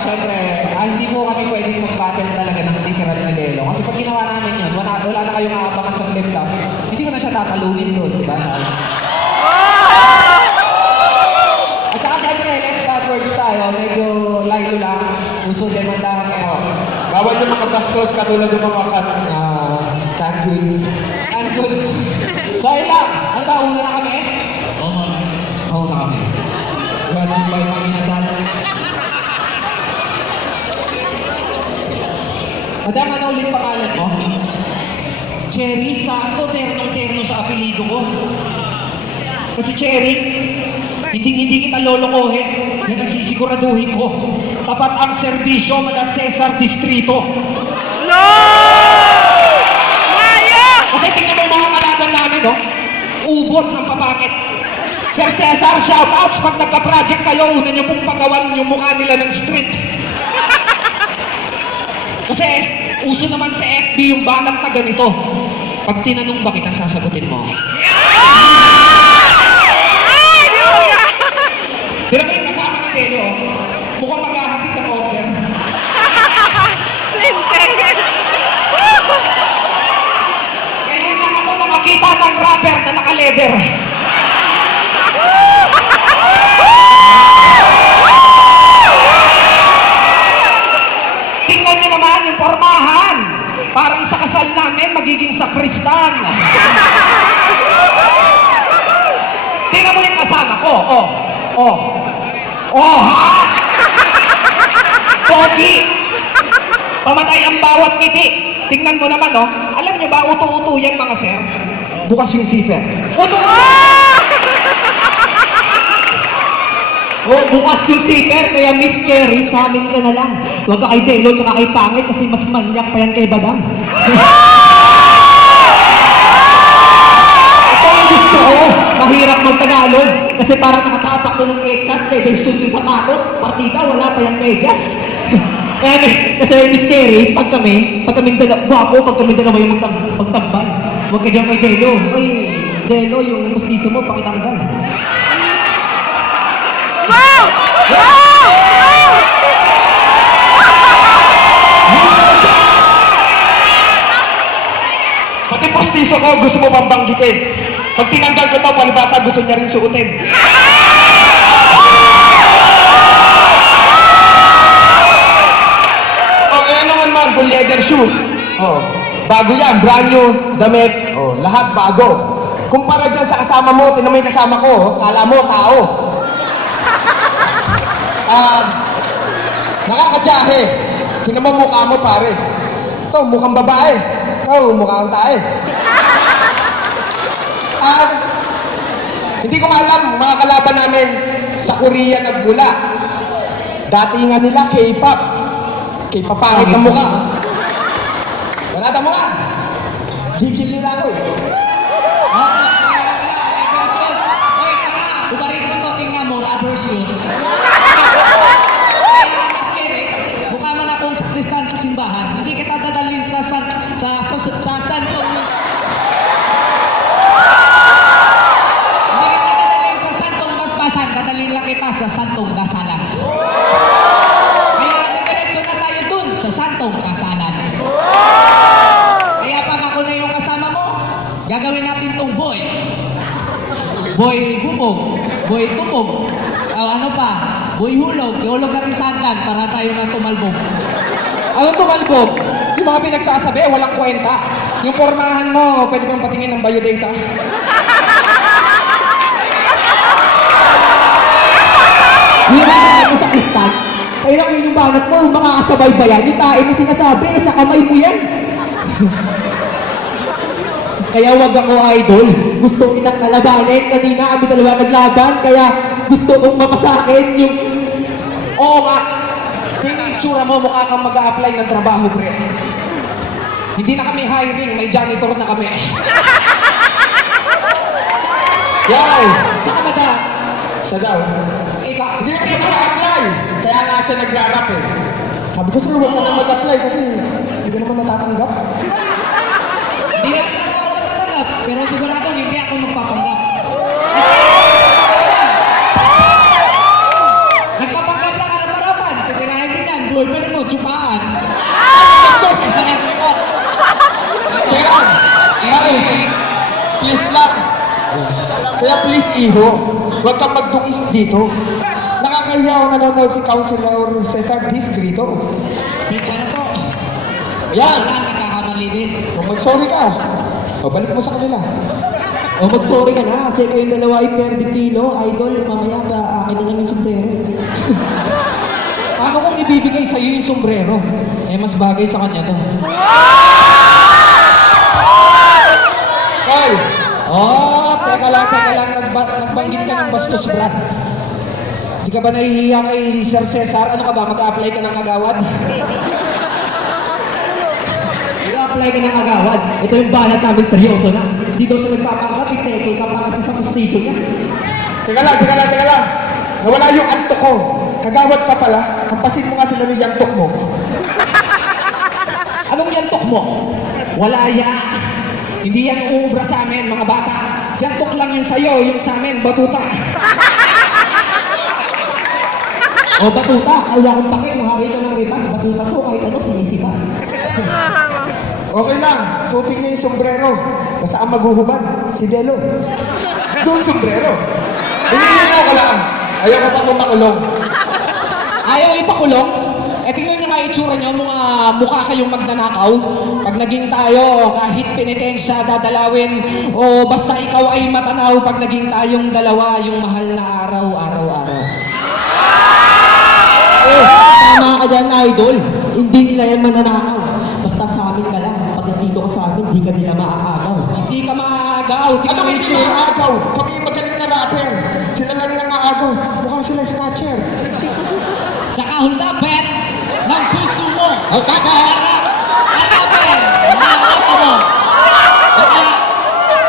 syempre, hindi po kami pwedeng mag-battle talaga ng literal na Lelo. Kasi pag ginawa namin yun, wala na kayong aabangan sa flip-top, hindi ko na siya tatalunin doon, diba? At saka syempre, less bad words tayo, medyo lilo lang, puso demandahan kayo. Bawal yung mga bastos katulad ng mga canned goods. And goods. So ayun lang, ano ba, una na kami? Oo na kami. Ganun ba yung mga inasal? Madam, ano ulit pangalan mo? Cherry, sakto, ternong-terno sa apelido ko. Kasi Cherry, hindi kita lolokohin. Yan nagsisiguraduhin ko. Tapat ang serbisyo mala Cesar Distrito. No! Maya! Kasi tingnan mo mga kalaban namin, no? Ubot ng papangit. Sir Cesar, shoutouts! Pag nagka-project kayo, una niyo pong pagawan yung mukha nila ng street. Kasi, uso naman sa FB yung banat na ganito. Pag tinanong ba kita, sasagutin mo. Pero may kasama ni Delo, mukhang maghahatid ng order. Ngayon lang ako nakakita ng rapper na naka-leather. Tingnan niyo naman yung pormahan. Parang sa kasal namin, magiging sakristan. Tingnan mo yung kasama ko. Ha? Pogi! Pamatay ang bawat ngiti. Tingnan mo naman, oh. Alam niyo ba, uto-uto yan, mga sir? Bukas yung zipper. Uto-uto! Bukas yung zipper, kaya Miss Cherry, sa amin ka na lang. Huwag ka kay Delo, tsaka kay Pangit, kasi mas manyak pa yan kay Badam. Ito ang gusto ko. Mahirap mag-Tagalog. Kasi parang nakatapak ko ng echas, kaya may shoes yung sapatos, partida, wala pa yung medyas. Kaya kasi Miss Cherry, pag kaming dalawa, pag kaming dalawa yung magtambal. Huwag ka dyan kay Delo. Ay, Delo, yung pustiso mo, pakitanggal. Wow! Wow! Pati postiso ko, gusto mo bang banggitin? Pag tinanggal ko to, palibasa gusto niya rin suotin. Ano naman, full leather shoes. Bago yan, brand new, damit, lahat bago. Kumpara dyan sa kasama mo, tinan mo yung kasama ko, kala mo, tao. Nakakadyahe. Tinan mo mukha mo, pare. Ito, mukhang babae. Ikaw, mukhang tae. Hindi ko alam, mga kalaban namin sa Korea nagbula. Dati nga nila K-pop. K-popangit ng mukha. Banata mo nga. Gigil nila ako eh. Ubarin mo to, tingnan mo, rubber shoes. Mas Cherry, mukha man akong sakristan sa simbahan, hindi kita dadalhin sa santong... Hindi kita dadalhin sa santong basbasan, dadalhin lang kita sa santong kasalan. Kaya diretso na tayo dun sa santong kasalan. Kaya pag ako na yung kasama mo, gagawin natin tong boy bubog, boy tupog, ano pa, boy hulog, ihulog natin sa hanggan para tayo na tumalbog. Anong tumalbog? Yung mga pinagsasabi, walang kwenta. Yung pormahan mo, pwede bang patingin ng biodata? Yung mga sa kristal, kaya lang yung banat mo, makakasabay ba yan? Yung tae mo sinasabi, nasa kamay mo yan. Kaya wag ako idol. Gusto kitang kalabanin. Kanina kami dalawa naglaban. Kaya gusto kong mapasakin yung... Oo nga. Yung itsura mo, mukha kang mag-a-apply ng trabaho, pre. Hindi na kami hiring, may janitor na kami. Yow! Tsaka madam, Siya daw. ikaw, Hindi na siya nag-apply. Kaya nga siya nag-rap eh. Sabi ko sa'yo, huwag ka na mag-apply kasi hindi ka naman natatanggap. hindi na talaga ako matatanggap, pero sigurado hindi ako magpapanggap. Nagpapanggap lang harap-harapan, titirahin din niya. please, iho. Huwag kang magdungis dito. Nakakahiya ako nanonood si Councilor Cesar Distrito. Teacher po. Ayan. Wala, nagkakamali din. Kung mag-sorry ka, o balik mo sa kanila. O mag-sorry ka na kasi kayong dalawa ay perde kilo, idol. Mamaya ba akin na lang yung sombrero. Paano kung ibibigay sa iyo yung sombrero? Eh, mas bagay sa kanya to. Hoy! Oh, teka lang. Nagbanggit ka ng bastos, Brad. Di ka ba nahihiya kay Sir Cesar? Ano ka ba? Mag-a-apply ka ng kagawad? I-apply ka ng agawad. Ito yung balat namin, seryoso na. Hindi daw siya nagpapanggap, iteke ka pa kasi sa station niya. Teka lang. Nawala yung antok ko. Kagawad ka pala. Hampasin mo nga sila ng yantok mo. Anong yantok mo? Wala ya. Hindi yan uubra sa amin, mga bata. Yantok lang yung sa'yo, yung sa amin, batuta. O batuta, kaya kong pake, mahari ka ng riban. Batuta to, kahit ano, sinisipa. Okay lang. Suotin niya yung sombrero. Basta ang maghuhubad, si Delo. Doon sombrero. Hinihingaw ka lang. Ayaw ko pang makulong. Ayaw ipakulong? Eh, tingnan nyo nga itsura nyo, mga mukha kayong magnanakaw. Pag naging tayo, kahit penitensya dadalawin, o basta ikaw ay matanaw, pag naging tayong dalawa, yung mahal na araw. Tama ka dyan, idol. Hindi nila yan mananakaw. Basta sa amin ka lang. Pag nandito ka sa amin, di ka nila maaagaw. Hindi ka maagaw. Ano Tingnan mo kayo itsura. mga agaw? Kami yung magaling na rapper. Sila na rin ang aagaw. Mukhang sila scratcher. Tsaka huldapet ng puso mo. Oh, bakit? Huldapet ng auto mo. Kaya,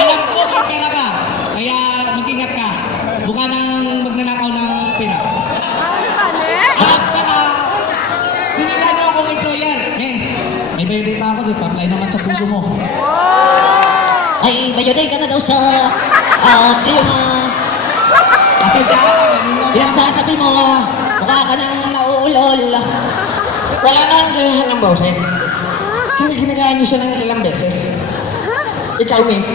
alam ko may pera ka. Kaya mag-ingat ka. Mukha nang magnanakaw ng pera. At saka, sinilan mo akong employer. Yes, may biodata ako doon. Pa-apply naman sa puso mo. Ay, mayoday ka na daw sa yung Pasensya ka. pinagsasabi mo, mukha ka nang nauulol. Wala na ang ganahan ng boses. Kasi ginagaan niyo siya ng ilang beses. Ikaw, miss,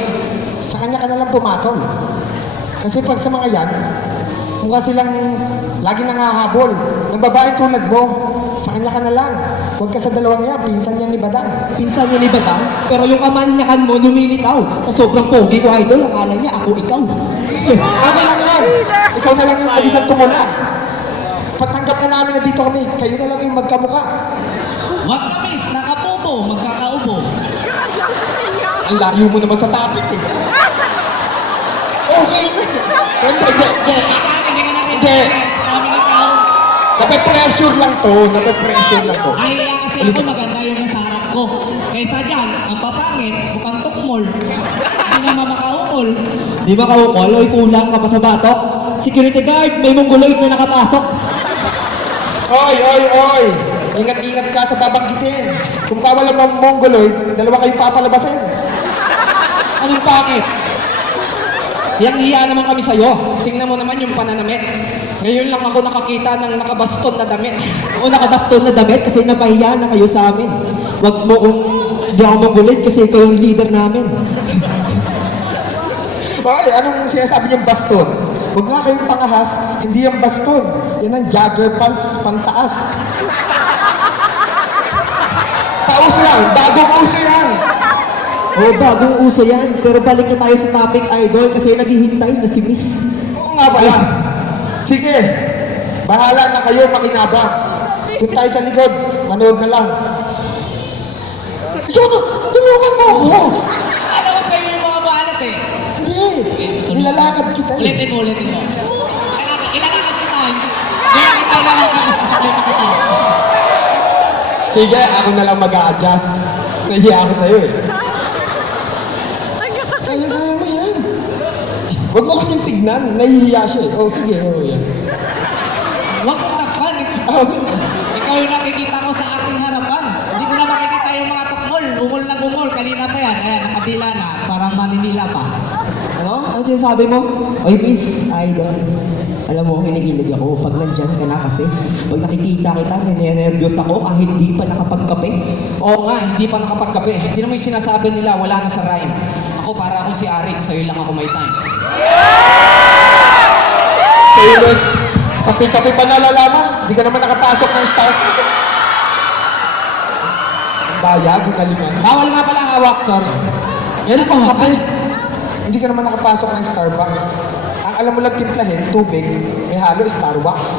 sa kanya ka na lang pumatol. Kasi pag sa mga yan, mukha silang lagi nangahabol. Ng babae tulad mo, sa kanya ka na lang. Huwag ka sa dalawang yan, pinsan yan ni Badang. Pinsan niya ni Badang, pero yung kamanyakan mo lumilitaw. Sa sobrang pogi ko, idol, akala niya ako ikaw. Ako lang yan. Ikaw na lang yung mag-isang tumula. Patanggap na namin na dito kami. Kayo na lang yung magkamuka. Huwag ka, miss. Nakapopo. Magkakaupo. Ang layo mo naman sa topic eh. Okay. Hindi. Hindi. Nape-pressure lang to. Ay, kasi ako maganda yung nasa harap ko. Kaysa dyan, ang papangit, mukhang tukmol. Hindi naman makaumol. Di ba kaukol? Oy, kulang ka pa sa batok. Security guard, may mongoloid na nakapasok. Oy. Ingat-ingat ka sa babanggitin. Kung bawal ang mongoloid, dalawa kayo papalabasin. Anong pangit? Yang hiya naman kami sa'yo. Tingnan mo naman yung pananamit. Ngayon lang ako nakakita ng nakabaston na damit. Ako nakabaston na damit kasi napahiya na kayo sa amin. Wag mo kung di ako mongoloid kasi ikaw yung leader namin. Ay, anong sinasabi niyong baston? Huwag nga kayong pangahas, hindi yung baston. Yan ang jogger pants pantaas. Paus lang, bagong uso yan. Oo, bagong uso yan. Pero balik na tayo sa topic, idol, kasi naghihintay na si Miss. Oo nga pala. Sige, bahala na kayo makinabang. Doon tayo sa likod, manood na lang. Ikaw na, tulungan mo ako. Alam ko sa'yo yung mga balat eh. Hindi, nilalakad kita eh. Ulitin mo. Ilalakad kita. Hindi kailangan ka sasakay pa kita. Sige, ako na lang mag-a-adjust. Nahiya ako sa'yo eh. Kaya mo yan. Huwag mo kasing tignan, nahihiya siya eh. Oh, sige, yan. Huwag mo takpan. Ikaw yung nakikita ko sa aking harapan. Hindi ko na makikita yung mga tukmol. Umol. Kanina pa yan. Ayan, nakadila na. Parang maninila pa. Ano? Ano sinasabi mo? Oy, Miss, idol. Alam mo, kinikilig ako pag nandyan ka na kasi. Pag nakikita kita, ninenervyos ako kahit di pa nakapagkape. Oo nga, hindi pa nakapagkape. Hindi naman yung sinasabi nila, wala na sa rhyme. Ako para akong si Arik, sa'yo lang ako may time. Sa'yo nun, kape-kape pa nalalaman, hindi ka naman nakapasok ng Starbucks. Baya, ginalingan. Bawal nga pala hawak, sorry. Meron pang kape. Hindi ka naman nakapasok ng Starbucks. Ang alam mo lang timplahin, tubig, may halo Starbucks.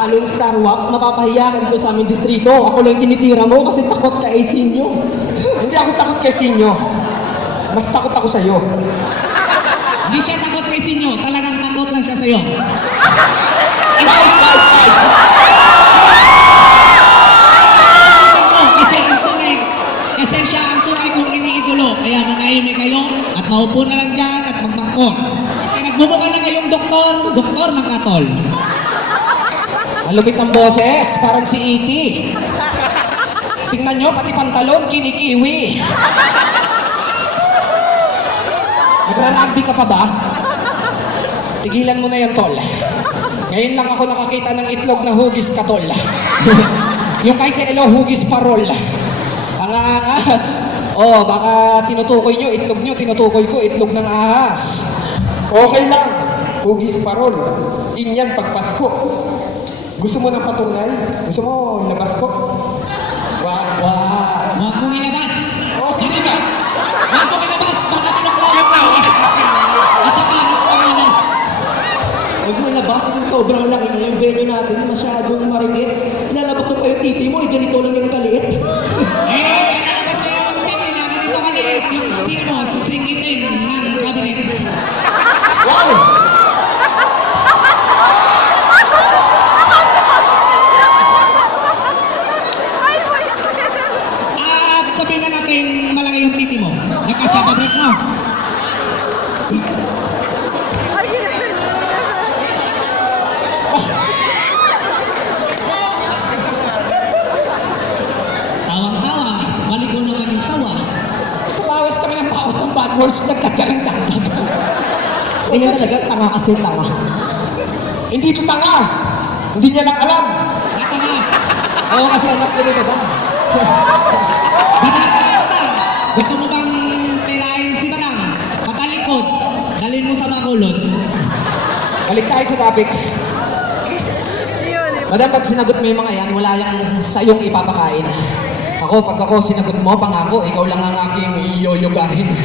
Along Star Walk, mapapahiya ka dito sa aming distrito. Ako lang tinitira mo kasi takot ka AC nyo. Hindi ako takot kay Sinyo. Mas takot ako sa'yo. Hindi siya takot kay Sinyo, talagang takot lang siya sa'yo. Live! Kasi siya ang tunay kong iniidolo. Kaya manahimik kayo at maupo na lang dyan at magmangkot. Kasi nagbubuka na kayong doktor magkatol. Malupit ng boses, parang si E.T. Tingnan nyo, pati pantalon, kinikiwi. Nagrarugby ka pa ba? Tigilan mo na yan, tol. Ngayon lang ako nakakita ng itlog na hugis ka, tol. Yung kay Kelo, hugis parol. Ang ahas. Oh, baka tinutukoy nyo, itlog nyo, tinutukoy ko, itlog ng ahas. Okay lang. Hugis parol. Inyan pag Pasko. Gusto mo ng patunay? Gusto mo labas ko? Wag. Huwag mong ilabas. Oh, hindi ka. Huwag mong ilabas. Baka pinuklawan ka. At saka, huwag mong ilabas. Huwag mo labas kasi sobrang laki na yung venue natin. Masyadong marikit. Ilalabas mo pa yung titi mo, ganito lang yung kaliit. Lalabas niyo yung titi na ganito kaliit. Yung sirmos, singitin ng cabinet. Wow! At sabihin na natin malaki yung titi mo. Nagkasya ba break mo? Tawang-tawa, balik ko naman yung sawa. Pumawas kami ng pawas ng bad words, nagkakaroon dagdag. Tingnan talaga, tanga kasi tanga. Hindi ito tanga. Hindi niya lang alam. Natanga! Oo, kasi anak ko nito ba? Batang! Gusto mo bang tirahin si Batang? Patalikod. Dalhin mo sa makulot. Balik tayo sa topic. Madam, pag sinagot mo yung mga yan, wala yung sayong ipapakain. Ako, pag ako sinagot mo, pangako, ikaw lang ang aking yoyogahin.